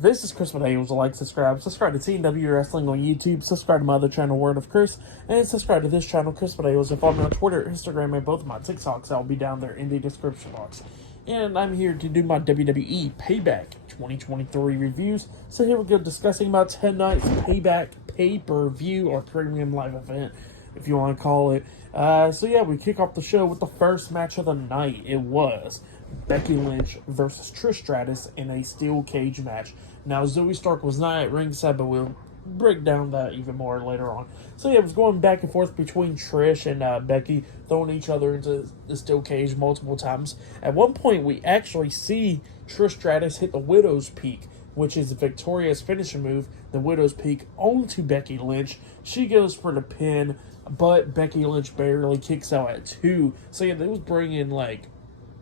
This is Chris Medeiros. Like, subscribe to TNW Wrestling on YouTube, subscribe to my other channel, Word of Chris, and subscribe to this channel, Chris Medeiros, and follow me on Twitter, Instagram, and both of my TikToks. I'll be down there in the description box. And I'm here to do my WWE Payback 2023 reviews. So here we go, discussing about tonight's Payback pay-per-view or premium live event, if you want to call it. So yeah, we kick off the show with the first match of the night. It was Becky Lynch versus Trish Stratus in a steel cage match. Now, Zoe Stark was not at ringside, but we'll break down that even more later on. So yeah, it was going back and forth between Trish and Becky, throwing each other into the steel cage multiple times. At one point, we actually see Trish Stratus hit the Widow's Peak, which is Victoria's finishing move, the Widow's Peak, onto Becky Lynch. She goes for the pin, but Becky Lynch barely kicks out at 2. So yeah, they was bringing like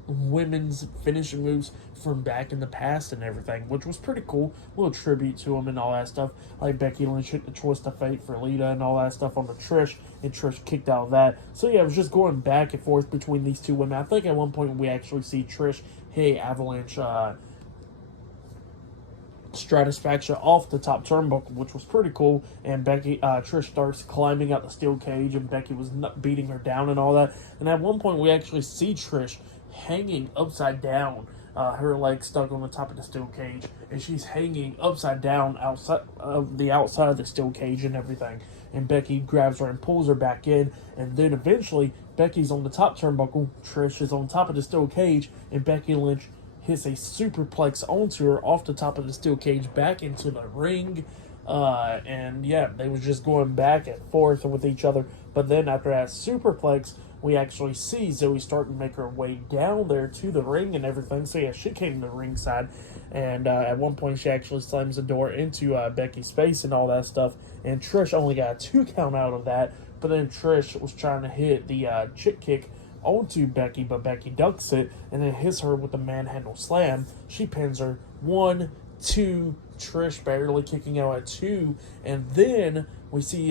women's finishing moves from back in the past and everything, which was pretty cool. A little tribute to them and all that stuff. Like Becky Lynch hit the twist of fate for Lita and all that stuff on the Trish, and Trish kicked out of that. So yeah, it was just going back and forth between these two women. I think at one point we actually see Trish hit Avalanche Stratisfaction off the top turnbuckle, which was pretty cool. And Trish starts climbing out the steel cage, and Becky was beating her down and all that. And at one point we actually see Trish hanging upside down, her legs stuck on the top of the steel cage, and she's hanging upside down outside of the steel cage and everything. And Becky grabs her and pulls her back in, and then eventually Becky's on the top turnbuckle, Trish is on top of the steel cage, and Becky Lynch hits a superplex onto her off the top of the steel cage back into the ring. And yeah, they was just going back and forth with each other. But then after that superplex, we actually see Zoe Stark make her way down there to the ring and everything. So yeah, she came to the ringside, and at one point she actually slams the door into Becky's face and all that stuff. And Trish only got a 2 count out of that, but then Trish was trying to hit the chick kick onto Becky, but Becky ducks it and then hits her with the manhandle slam. She pins her 1, 2, Trish barely kicking out at 2, and then we see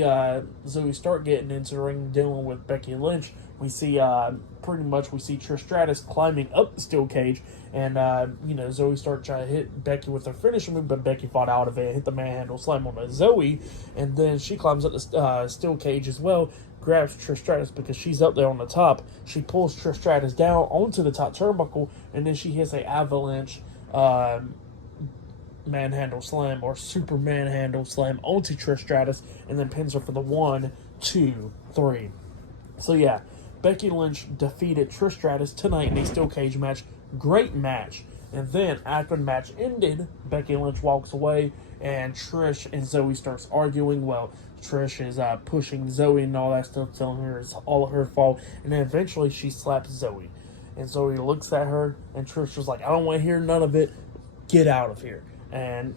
Zoe Stark getting into the ring dealing with Becky Lynch. We see Trish Stratus climbing up the steel cage, and Zoe Stark trying to hit Becky with her finishing move, but Becky fought out of it, hit the manhandle slam on Zoe, and then she climbs up the steel cage as well, grabs Trish Stratus because she's up there on the top. She pulls Trish Stratus down onto the top turnbuckle, and then she hits a avalanche manhandle slam or super manhandle slam onto Trish Stratus, and then pins her for the 1, 2, 3. So yeah, Becky Lynch defeated Trish Stratus tonight in a steel cage match. Great match. And then after the match ended, Becky Lynch walks away, and Trish and Zoe starts arguing. Well, Trish is pushing Zoe and all that stuff, telling her it's all her fault. And then eventually she slaps Zoe. And Zoe looks at her, and Trish was like, I don't want to hear none of it. Get out of here. And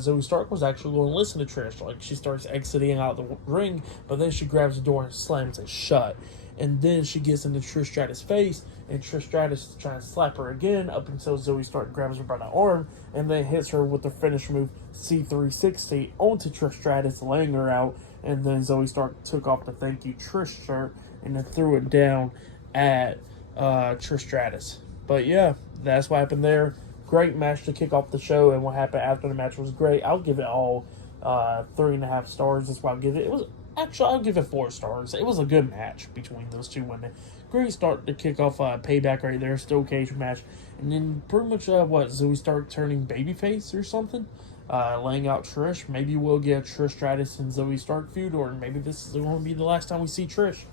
Zoe Stark was actually going to listen to Trish. Like, she starts exiting out the ring, but then she grabs the door and slams it shut. And then she gets into Trish Stratus' face, and Trish Stratus is trying to slap her again up until Zoe Stark grabs her by the arm and then hits her with the finish move C360 onto Trish Stratus, laying her out. And then Zoe Stark took off the Thank You Trish shirt and then threw it down at Trish Stratus. But yeah, that's what happened there. Great match to kick off the show, and what happened after the match was great. I'll give it all 3.5 stars. That's why I'll give it. I'll give it 4 stars. It was a good match between those two women. Great start to kick off Payback right there, steel cage match. And then pretty much Zoe Stark turning babyface or something, laying out Trish. Maybe we'll get a Trish Stratus and Zoe Stark feud, or maybe this is going to be the last time we see Trish.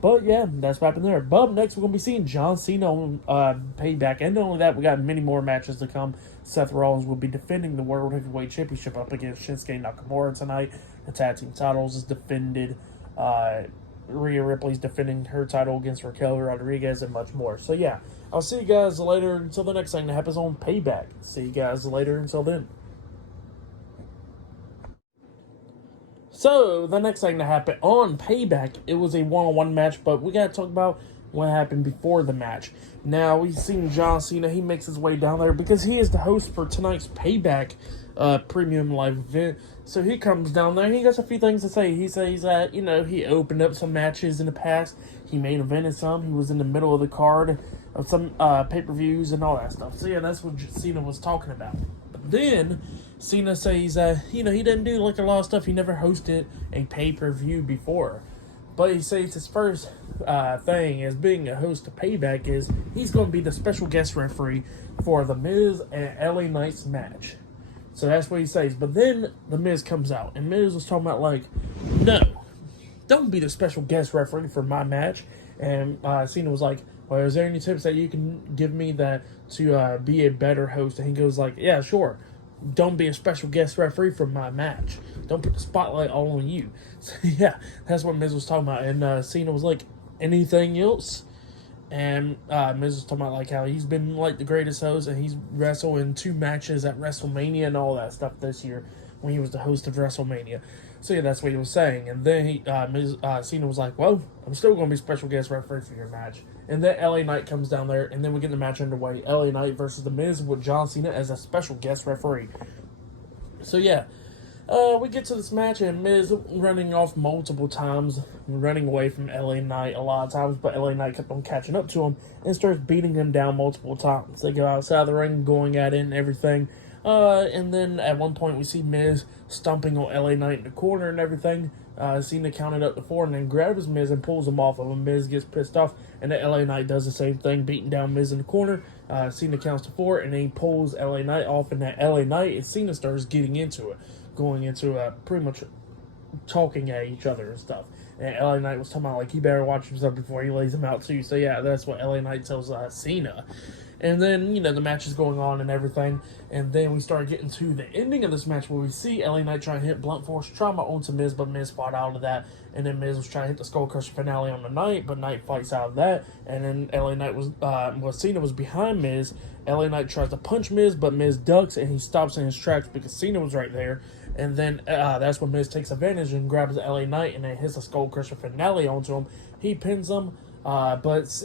But yeah, that's what happened there. But next we're going to be seeing John Cena on Payback. And not only that, we got many more matches to come. Seth Rollins will be defending the World Heavyweight Championship up against Shinsuke Nakamura tonight. The tag team titles is defended. Rhea Ripley's defending her title against Raquel Rodriguez and much more. So yeah, I'll see you guys later until the next thing that happens on Payback. See you guys later until then. So, the next thing that happened on Payback, it was a one-on-one match, but we got to talk about what happened before the match. Now, we've seen John Cena. He makes his way down there because he is the host for tonight's Payback premium live event. So, he comes down there. He got a few things to say. He says that, he opened up some matches in the past. He main evented some. He was in the middle of the card of some pay-per-views and all that stuff. So, yeah, that's what Cena was talking about. But Then Cena says, he didn't do like a lot of stuff. He never hosted a pay-per-view before. But he says his first thing as being a host of Payback is he's going to be the special guest referee for The Miz and LA Knight's match. So that's what he says. But then The Miz comes out, and Miz was talking about, like, no, don't be the special guest referee for my match. And Cena was like, well, is there any tips that you can give me that to be a better host? And he goes like, yeah, sure. Don't be a special guest referee for my match. Don't put the spotlight all on you. So, yeah, that's what Miz was talking about. And Cena was like, anything else? And Miz was talking about like how he's been like the greatest host, and he's wrestled in 2 matches at WrestleMania and all that stuff this year when he was the host of WrestleMania. So yeah, that's what he was saying. And then Cena was like, well, I'm still going to be special guest referee for your match. And then LA Knight comes down there, and then we get the match underway. LA Knight versus The Miz with John Cena as a special guest referee. So yeah, we get to this match, and Miz running off multiple times, running away from LA Knight a lot of times, but LA Knight kept on catching up to him and starts beating him down multiple times. They go outside the ring, going at it and everything. And then at one point we see Miz stomping on LA Knight in the corner and everything. Cena counted up to 4 and then grabs Miz and pulls him off of him. Miz gets pissed off, and then LA Knight does the same thing, beating down Miz in the corner. Cena counts to 4, and then he pulls LA Knight off, and then LA Knight and Cena starts getting into it, going into pretty much talking at each other and stuff. And LA Knight was talking about like he better watch himself before he lays him out too. So yeah, that's what LA Knight tells Cena. And then, the match is going on and everything. And then we start getting to the ending of this match where we see LA Knight trying to hit blunt force trauma onto Miz, but Miz fought out of that. And then Miz was trying to hit the Skull Crusher finale on the Knight, but Knight fights out of that. And then LA Knight Cena was behind Miz. LA Knight tries to punch Miz, but Miz ducks and he stops in his tracks because Cena was right there. And then that's when Miz takes advantage and grabs LA Knight and then hits the Skull Crusher finale onto him. He pins him, but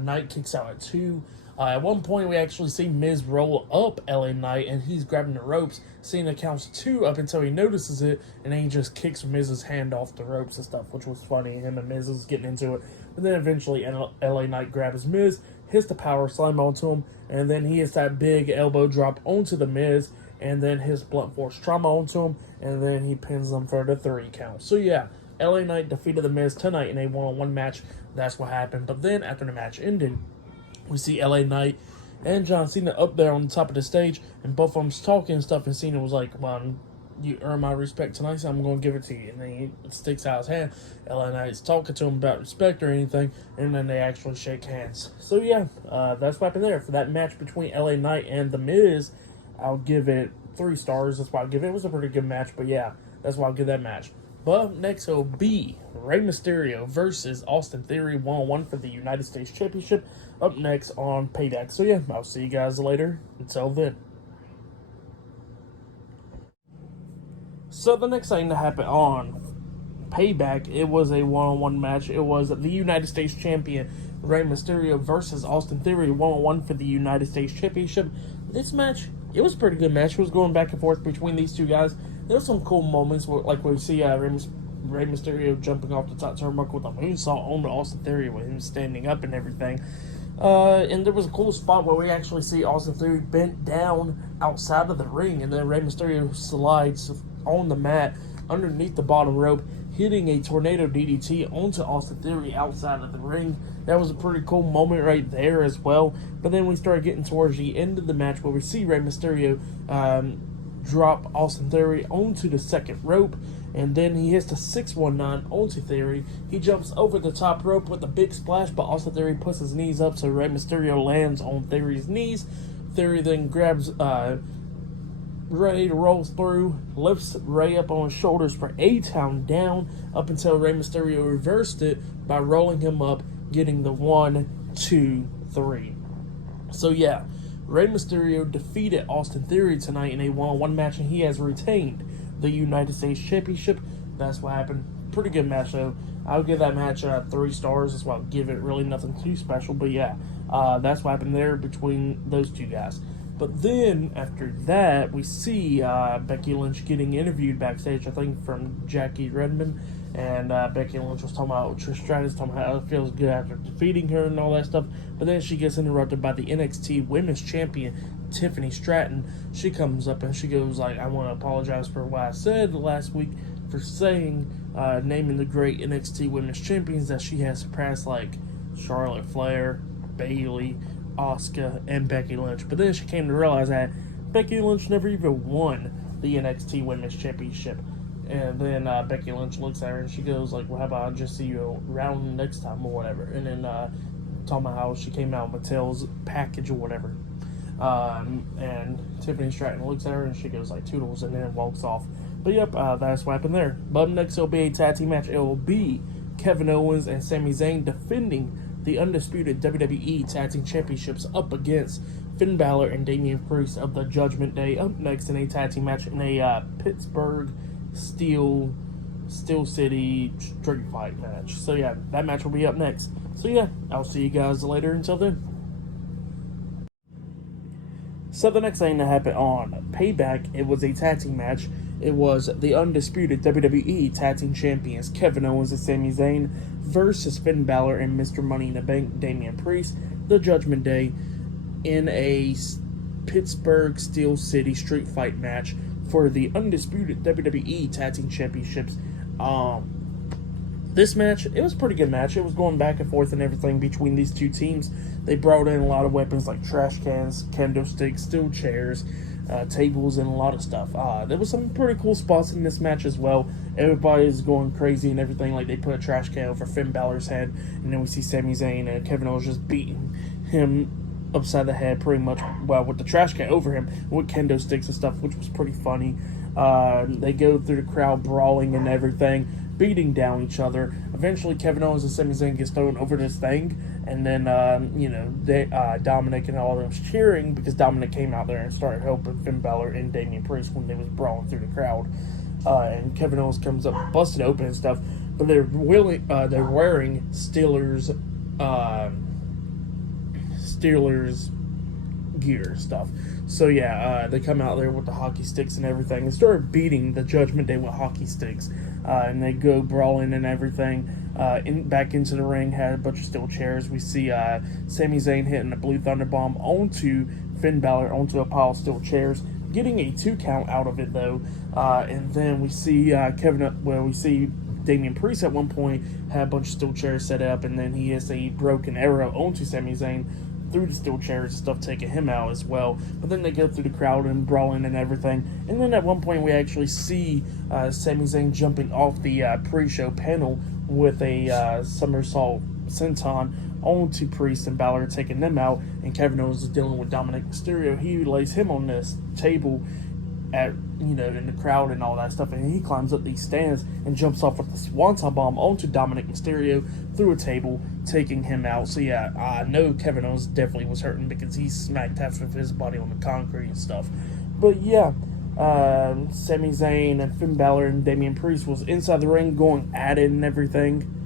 Knight kicks out at 2. At one point, we actually see Miz roll up LA Knight, and he's grabbing the ropes. Cena counts 2 up until he notices it, and then he just kicks Miz's hand off the ropes and stuff, which was funny. Him and Miz was getting into it. But then eventually, LA Knight grabs Miz, hits the power slam onto him, and then he hits that big elbow drop onto the Miz, and then his blunt force trauma onto him, and then he pins him for the 3 count. So yeah, LA Knight defeated the Miz tonight in a 1-on-1 match. That's what happened. But then after the match ended, we see LA Knight and John Cena up there on the top of the stage, and both of them talking and stuff, and Cena was like, well, you earn my respect tonight, so I'm going to give it to you. And then he sticks out his hand. LA Knight's talking to him about respect or anything, and then they actually shake hands. So yeah, that's what happened there. For that match between LA Knight and The Miz, I'll give it 3 stars. That's why I'll give it. It was a pretty good match, but yeah, that's why I'll give that match. But next will be Rey Mysterio versus Austin Theory 1-on-1 for the United States Championship up next on Payback. So yeah, I'll see you guys later. Until then. So the next thing to happen on Payback, it was a 1-on-1 match. It was the United States Champion Rey Mysterio versus Austin Theory 1-on-1 for the United States Championship. This match, it was a pretty good match. It was going back and forth between these two guys. There were some cool moments, like we see Rey Mysterio jumping off the top turnbuckle with a moonsault on the Austin Theory with him standing up and everything. And there was a cool spot where we actually see Austin Theory bent down outside of the ring, and then Rey Mysterio slides on the mat underneath the bottom rope, hitting a tornado DDT onto Austin Theory outside of the ring. That was a pretty cool moment right there as well. But then we started getting towards the end of the match where we see Rey Mysterio drop Austin Theory onto the second rope, and then he hits the 619 onto Theory. He jumps over the top rope with a big splash, but Austin Theory puts his knees up, so Rey Mysterio lands on Theory's knees. Theory then grabs Rey, rolls through, lifts Rey up on his shoulders for a count down, up until Rey Mysterio reversed it by rolling him up, getting the 1, 2, 3. So yeah, Rey Mysterio defeated Austin Theory tonight in a 1-on-1 match, and he has retained the United States Championship. That's what happened. Pretty good match, though. I'll give that match 3 stars. That's why I'll give it. Really nothing too special, but yeah, that's what happened there between those two guys. But then, after that, we see Becky Lynch getting interviewed backstage, I think, from Jackie Redmond. And Becky Lynch was talking about Trish Stratus, talking about how it feels good after defeating her and all that stuff. But then she gets interrupted by the NXT Women's Champion, Tiffany Stratton, she comes up and she goes like, I want to apologize for what I said last week for saying, naming the great NXT Women's Champions that she has surpassed like Charlotte Flair, Bayley, Asuka, and Becky Lynch. But then she came to realize that Becky Lynch never even won the NXT Women's Championship. And then Becky Lynch looks at her and she goes like, well, how about I just see you around next time or whatever. And then talking about how she came out with Mattel's package or whatever. And Tiffany Stratton looks at her and she goes like toodles and then walks off. But yep, that's what happened there. But next it'll be a tag team match. It will be Kevin Owens and Sami Zayn defending the undisputed WWE Tag Team Championships up against Finn Balor and Damian Priest of the Judgment Day. Up next in a tag team match in a Pittsburgh Steel City street fight match. So yeah, that match will be up next. So yeah, I'll see you guys later. Until then. So the next thing that happened on Payback, it was a tag team match. It was the undisputed WWE Tag Team Champions Kevin Owens and Sami Zayn versus Finn Balor and Mr. Money in the Bank Damian Priest, the Judgment Day, in a Pittsburgh Steel City street fight match for the undisputed WWE Tag Team Championships. This match, it was a pretty good match. It was going back and forth and everything between these two teams. They brought in a lot of weapons like trash cans, kendo sticks, steel chairs, tables, and a lot of stuff. There was some pretty cool spots in this match as well. Everybody's going crazy and everything. Like they put a trash can over Finn Balor's head, and then we see Sami Zayn and Kevin Owens just beating him upside the head pretty much, well, with the trash can over him with kendo sticks and stuff, which was pretty funny. They go through the crowd brawling and everything, beating down each other. Eventually Kevin Owens and Sami Zayn gets thrown over this thing, and then Dominic and all of them cheering because Dominic came out there and started helping Finn Balor and Damian Priest when they was brawling through the crowd. And Kevin Owens comes up busted open and stuff, but they're wearing Steelers gear stuff. So yeah, they come out there with the hockey sticks and everything and start beating the Judgment Day with hockey sticks. And they go brawling and everything. Back into the ring, had a bunch of steel chairs. We see Sami Zayn hitting a Blue Thunder Bomb onto Finn Balor onto a pile of steel chairs, getting a 2 count out of it though. And then we see we see Damian Priest at one point had a bunch of steel chairs set up, and then he hits a broken arrow onto Sami Zayn through the steel chairs and stuff, taking him out as well. But then they go through the crowd and brawling and everything. And then at one point we actually see Sami Zayn jumping off the pre-show panel with a somersault senton onto Priest and Balor, taking them out. And Kevin Owens is dealing with Dominic Mysterio. He lays him on this table in the crowd and all that stuff, and he climbs up these stands and jumps off with the Swanton Bomb onto Dominic Mysterio through a table, taking him out. So yeah, I know Kevin Owens definitely was hurting because he smacked half of his body on the concrete and stuff. But yeah, Sami Zayn and Finn Balor and Damian Priest was inside the ring going at it and everything.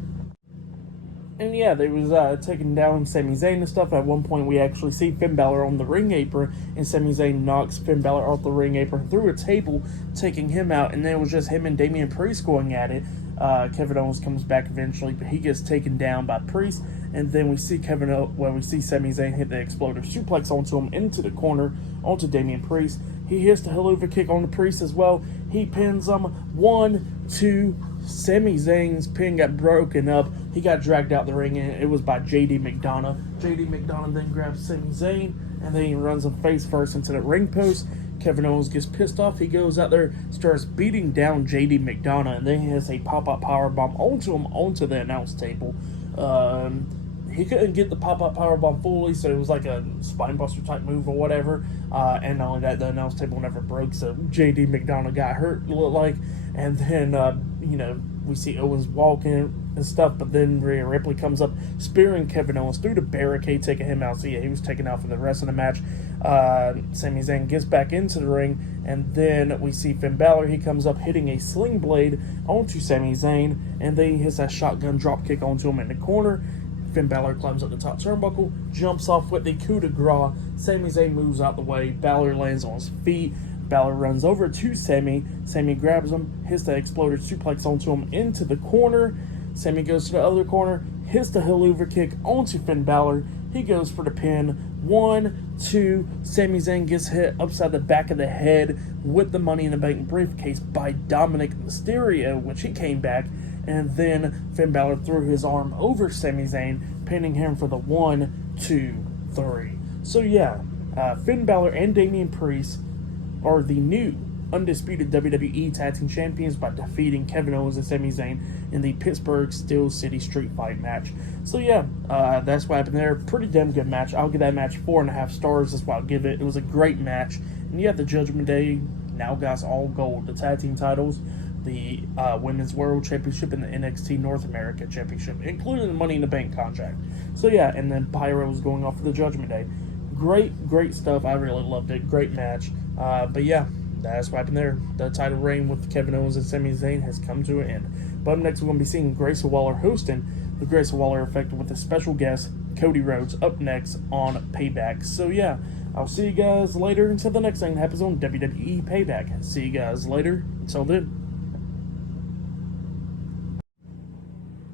And yeah, they was taking down Sami Zayn and stuff. At one point, we actually see Finn Balor on the ring apron, and Sami Zayn knocks Finn Balor off the ring apron through a table, taking him out. And then it was just him and Damian Priest going at it. Kevin Owens comes back eventually, but he gets taken down by Priest. And then we see we see Sami Zayn hit the explosive suplex onto him into the corner, onto Damian Priest. He hits the helluva kick on the Priest as well. He pins him 1, 2. Sami Zayn's pin got broken up. He got dragged out the ring, and it was by JD McDonough. JD McDonough then grabs Sami Zayn, and then he runs him face first into the ring post. Kevin Owens gets pissed off. He goes out there, starts beating down JD McDonough, and then he has a pop-up powerbomb onto the announce table. He couldn't get the pop-up powerbomb fully, so it was like a spinebuster type move or whatever. And not only that, the announce table never broke, so JD McDonough got hurt, it looked like. And then, we see Owens walking and stuff, but then Rhea Ripley comes up, spearing Kevin Owens through the barricade, taking him out. So yeah, he was taken out for the rest of the match. Sami Zayn gets back into the ring, and then we see Finn Balor. He comes up hitting a sling blade onto Sami Zayn, and then he hits that shotgun drop kick onto him in the corner. Finn Balor climbs up the top turnbuckle, jumps off with the coup de grace. Sami Zayn moves out the way. Balor lands on his feet. Balor runs over to Sami. Sami grabs him, hits the exploded suplex onto him into the corner. Sami goes to the other corner, hits the helluva kick onto Finn Balor. He goes for the pin. 1, 2, Sami Zayn gets hit upside the back of the head with the Money in the Bank briefcase by Dominic Mysterio, which he came back, and then Finn Balor threw his arm over Sami Zayn, pinning him for the 1, 2, 3. So yeah, Finn Balor and Damian Priest are the new undisputed WWE Tag Team Champions by defeating Kevin Owens and Sami Zayn in the Pittsburgh Steel City Street Fight match. So yeah, that's what happened there. Pretty damn good match. I'll give that match 4.5 stars. That's what I'll give it. It was a great match. And yeah, the Judgment Day now got all gold. The tag team titles, the Women's World Championship, and the NXT North America Championship, including the Money in the Bank contract. So yeah, and then Pyro was going off for the Judgment Day. Great stuff. I really loved it. Great match. But yeah, that's what happened there. The title reign with Kevin Owens and Sami Zayn has come to an end. But up next, we're going to be seeing Grayson Waller hosting the Grayson Waller Effect with a special guest, Cody Rhodes, up next on Payback. So yeah, I'll see you guys later until the next thing that happens on WWE Payback. See you guys later. Until then.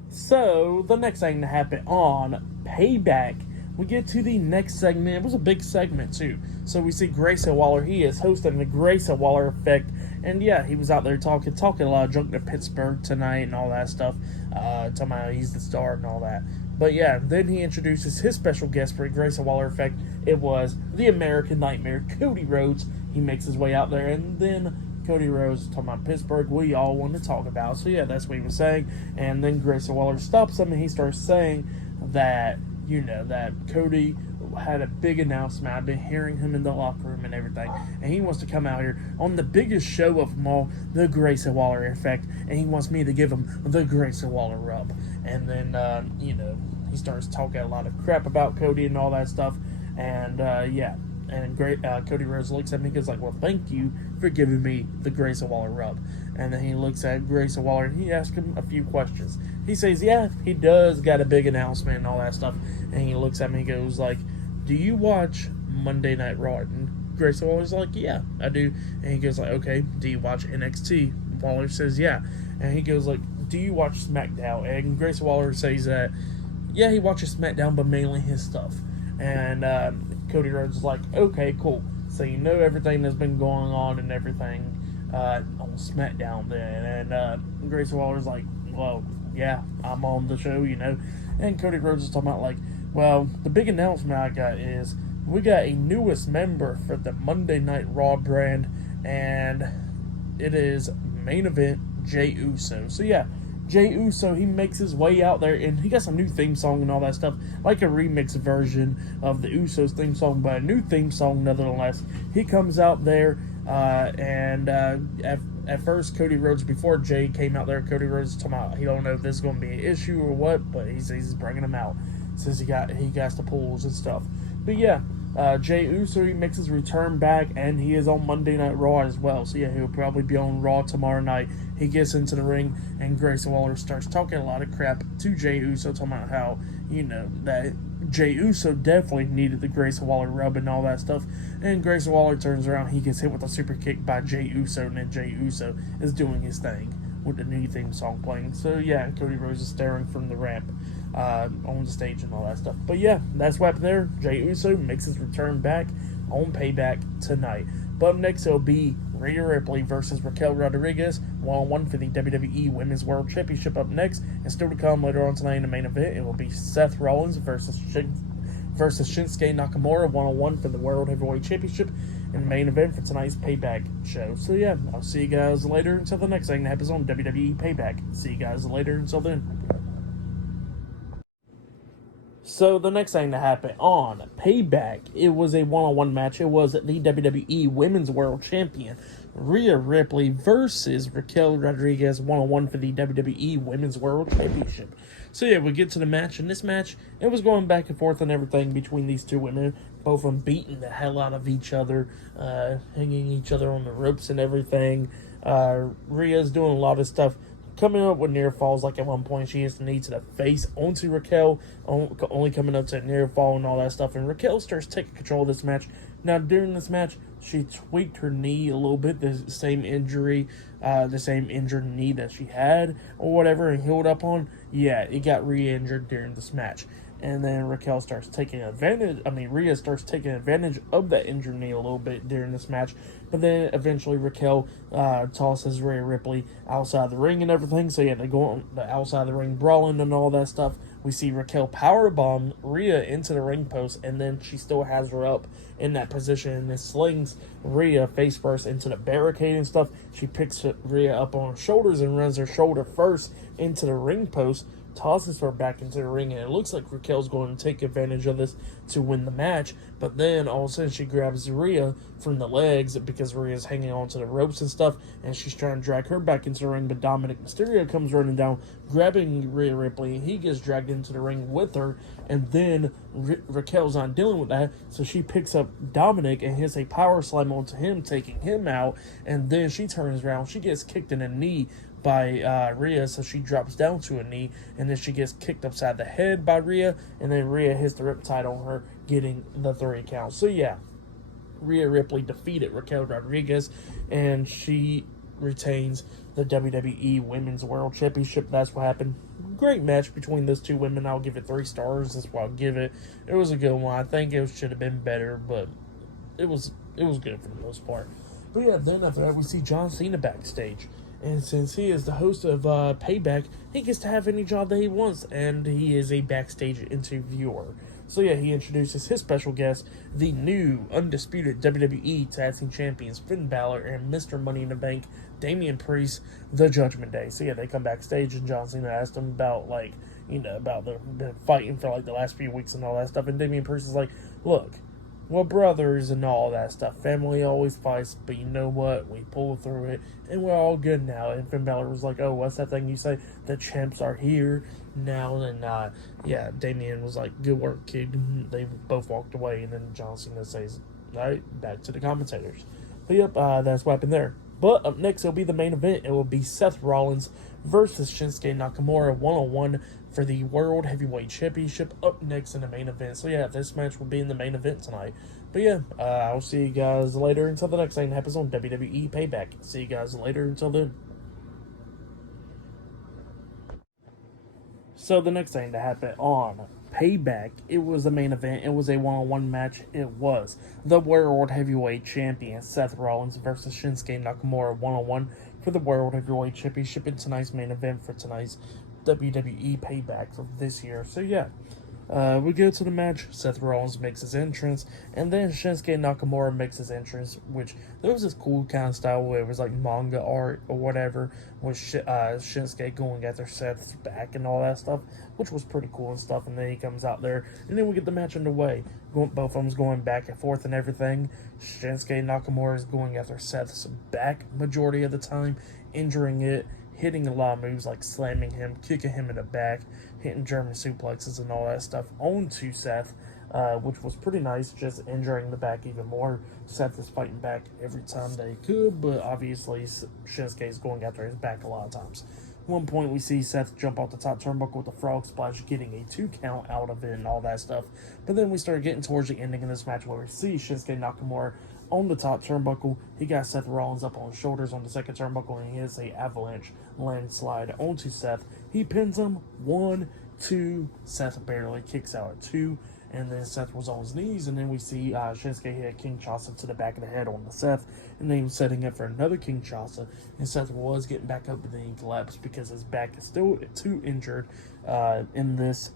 So, the next thing to happen on Payback, we get to the next segment. It was a big segment, too. So, we see Grayson Waller. He is hosting the Grayson Waller Effect. And, yeah, he was out there talking a lot of junk to Pittsburgh tonight and all that stuff. Talking about he's the star and all that. But, yeah, then he introduces his special guest for the Grayson Waller Effect. It was the American Nightmare, Cody Rhodes. He makes his way out there, and then Cody Rhodes talking about Pittsburgh, we all want to talk about. So yeah, that's what he was saying. And then Grayson Waller stops him and he starts saying that, that Cody had a big announcement. I've been hearing him in the locker room and everything. And he wants to come out here on the biggest show of them all, the Grayson Waller Effect. And he wants me to give him the Grayson Waller rub. And then, he starts talking a lot of crap about Cody and all that stuff. And, yeah. And Cody Rhodes looks at me and goes like, well, thank you for giving me the Grayson Waller rub. And then he looks at Grayson Waller and he asks him a few questions. He says, yeah, he does got a big announcement and all that stuff. And he looks at me and goes like, do you watch Monday Night Raw? And Grayson Waller's like, yeah, I do. And he goes like, okay, do you watch NXT? Waller says, yeah. And he goes like, do you watch SmackDown? And Grayson Waller says that, yeah, he watches SmackDown, but mainly his stuff. And Cody Rhodes is like, okay, cool. So you know everything that's been going on and everything on SmackDown then. And Grayson Waller's like, well, yeah, I'm on the show, And Cody Rhodes is talking about like, well, the big announcement I got is we got a newest member for the Monday Night Raw brand, and it is main event Jey Uso. So yeah, Jey Uso, he makes his way out there, and he got some new theme song and all that stuff, like a remix version of the Usos theme song, but a new theme song nevertheless. He comes out there, and at first, Cody Rhodes, before Jey came out there, Cody Rhodes talking about he don't know if this is going to be an issue or what, but he's bringing him out. Says he got the pulls and stuff. But yeah, Jey Uso, he makes his return back, and he is on Monday Night Raw as well. So yeah, he'll probably be on Raw tomorrow night. He gets into the ring, and Grayson Waller starts talking a lot of crap to Jey Uso, talking about how, that Jey Uso definitely needed the Grayson Waller rub and all that stuff. And Grayson Waller turns around, he gets hit with a super kick by Jey Uso, and then Jey Uso is doing his thing with the new theme song playing. So yeah, Cody Rhodes is staring from the ramp on the stage and all that stuff. But yeah, that's what happened there. Jey Uso makes his return back on Payback tonight. But up next, it'll be Rhea Ripley versus Raquel Rodriguez, 1-on-1 for the WWE Women's World Championship up next. And still to come later on tonight in the main event, it will be Seth Rollins versus Shinsuke Nakamura, 1-on-1 for the World Heavyweight Championship in the main event for tonight's Payback show. So yeah, I'll see you guys later until the next thing that happens on WWE Payback. See you guys later until then. So the next thing to happen on Payback, it was a 1-on-1 match. It was the WWE Women's World Champion, Rhea Ripley versus Raquel Rodriguez, 1-on-1 for the WWE Women's World Championship. So yeah, we get to the match. In this match, it was going back and forth and everything between these two women. Both of them beating the hell out of each other, hanging each other on the ropes and everything. Rhea's doing a lot of stuff, coming up with near falls. Like at one point, she has to knee to the face onto Raquel, only coming up to a near fall and all that stuff. And Raquel starts taking control of this match. Now, during this match, she tweaked her knee a little bit, the same injured knee that she had or whatever and healed up on. Yeah, it got re-injured during this match. and then Rhea starts taking advantage of that injured knee a little bit during this match, but then eventually Raquel tosses Rhea Ripley outside the ring and everything, so yeah, they go on the outside the ring brawling and all that stuff. We see Raquel powerbomb Rhea into the ring post, and then she still has her up in that position, and then slings Rhea face first into the barricade and stuff. She picks Rhea up on her shoulders and runs her shoulder first into the ring post, tosses her back into the ring, and it looks like Raquel's going to take advantage of this to win the match. But then all of a sudden she grabs Rhea from the legs because Rhea's hanging onto the ropes and stuff, and she's trying to drag her back into the ring, but Dominic Mysterio comes running down, grabbing Rhea Ripley, and he gets dragged into the ring with her, and then Raquel's not dealing with that, so she picks up Dominic and hits a power slam onto him, taking him out, and then she turns around, she gets kicked in the knee by Rhea, so she drops down to a knee, and then she gets kicked upside the head by Rhea, and then Rhea hits the riptide on her, getting the 3 count. So yeah, Rhea Ripley defeated Raquel Rodriguez, and she retains the WWE Women's World Championship. That's what happened. Great match between those two women. I'll give it 3 stars. That's what I'll give it. It was a good one. I think it should have been better, but it was good for the most part. But yeah, then after that, we see John Cena backstage. And since he is the host of Payback, he gets to have any job that he wants, and he is a backstage interviewer. So yeah, he introduces his special guest, the new undisputed WWE Tag Team Champions Finn Balor and Mr. Money in the Bank Damian Priest, the Judgment Day. So yeah, they come backstage, and John Cena asked him about about the fighting for the last few weeks and all that stuff, and Damian Priest is like, look, we're brothers and all that stuff. Family always fights, but you know what? We pull through it, and we're all good now. And Finn Balor was like, oh, what's that thing you say? The champs are here now. And yeah, Damian was like, good work, kid. They both walked away, and then John Cena says, all right, back to the commentators. But yep, that's what happened there. But up next, it'll be the main event. It will be Seth Rollins versus Shinsuke Nakamura one-on-one for the World Heavyweight Championship up next in the main event. So yeah, this match will be in the main event tonight. But yeah, I'll see you guys later until the next thing happens on WWE Payback. See you guys later until then. So the next thing to happen on Payback, it was the main event. It was a one-on-one match. It was the World Heavyweight Champion Seth Rollins versus Shinsuke Nakamura one-on-one for the World Heavyweight Championship in tonight's main event for tonight's WWE Payback of this year. So yeah, we go to the match. Seth Rollins makes his entrance, and then Shinsuke Nakamura makes his entrance, which there was this cool kind of style where it was like manga art or whatever, with Shinsuke going after Seth's back and all that stuff, which was pretty cool and stuff. And then he comes out there, and then we get the match underway. Both of them going back and forth and everything. Shinsuke Nakamura is going after Seth's back majority of the time, injuring it, hitting a lot of moves like slamming him, kicking him in the back, hitting German suplexes and all that stuff onto Seth, which was pretty nice, just injuring the back even more. Seth is fighting back every time that he could, but obviously Shinsuke is going after his back a lot of times. At one point, we see Seth jump off the top turnbuckle with a frog splash, getting a 2 count out of it and all that stuff. But then we start getting towards the ending of this match where we see Shinsuke Nakamura on the top turnbuckle. He got Seth Rollins up on his shoulders on the second turnbuckle, and he hits a avalanche landslide onto Seth. He pins him 1, 2. Seth barely kicks out at 2, and then Seth was on his knees, and then we see Shinsuke hit a Kinshasa to the back of the head on the Seth, and then he was setting up for another Kinshasa, and Seth was getting back up, but then he collapsed because his back is still too injured in this.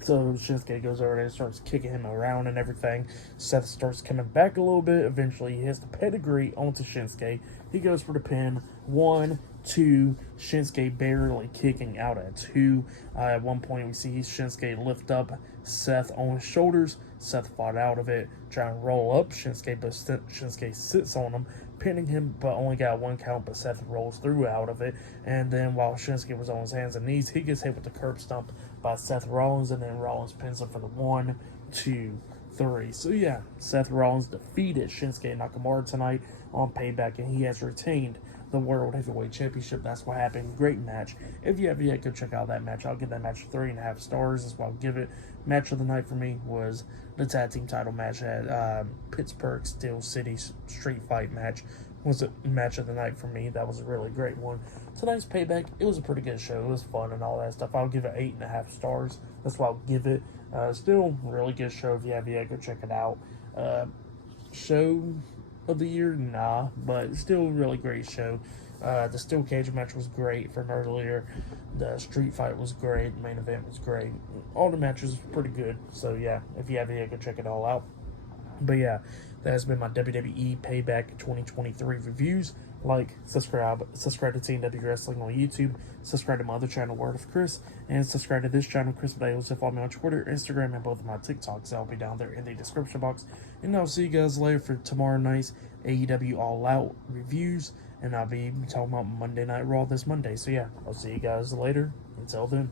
So Shinsuke goes over there and starts kicking him around and everything. Seth starts coming back a little bit. Eventually, he hits the pedigree onto Shinsuke. He goes for the pin. 1, 2. Shinsuke barely kicking out at 2. At one point, we see Shinsuke lift up Seth on his shoulders. Seth fought out of it, trying to roll up Shinsuke, but Shinsuke sits on him, pinning him, but only got 1 count, but Seth rolls through out of it. And then while Shinsuke was on his hands and knees, he gets hit with the curb stomp by Seth Rollins, and then Rollins pins him for the 1, 2, 3. So yeah, Seth Rollins defeated Shinsuke Nakamura tonight on Payback, and he has retained the World Heavyweight Championship. That's what happened. Great match. If you have yet, go check out that match. I'll give that match 3.5 stars. That's what I'll give it. Match of the night for me was the tag team title match at Pittsburgh Steel City Street Fight match. Was a match of the night for me. That was a really great one. Tonight's Payback, it was a pretty good show. It was fun and all that stuff. I'll give it 8.5 stars. That's what I'll give it. Still really good show. If you have yet, go check it out. Show of the year? Nah, but still a really great show. The steel cage match was great from earlier. The street fight was great. The main event was great. All the matches were pretty good. So yeah, if you have it, go check it all out. But yeah, that has been my WWE Payback 2023 reviews. Like, subscribe to TNW Wrestling on YouTube. Subscribe to my other channel, Word of Chris. And subscribe to this channel, Chris Bales. And follow me on Twitter, Instagram, and both of my TikToks. I'll be down there in the description box. And I'll see you guys later for tomorrow night's AEW All Out reviews. And I'll be talking about Monday Night Raw this Monday. So yeah, I'll see you guys later. Until then.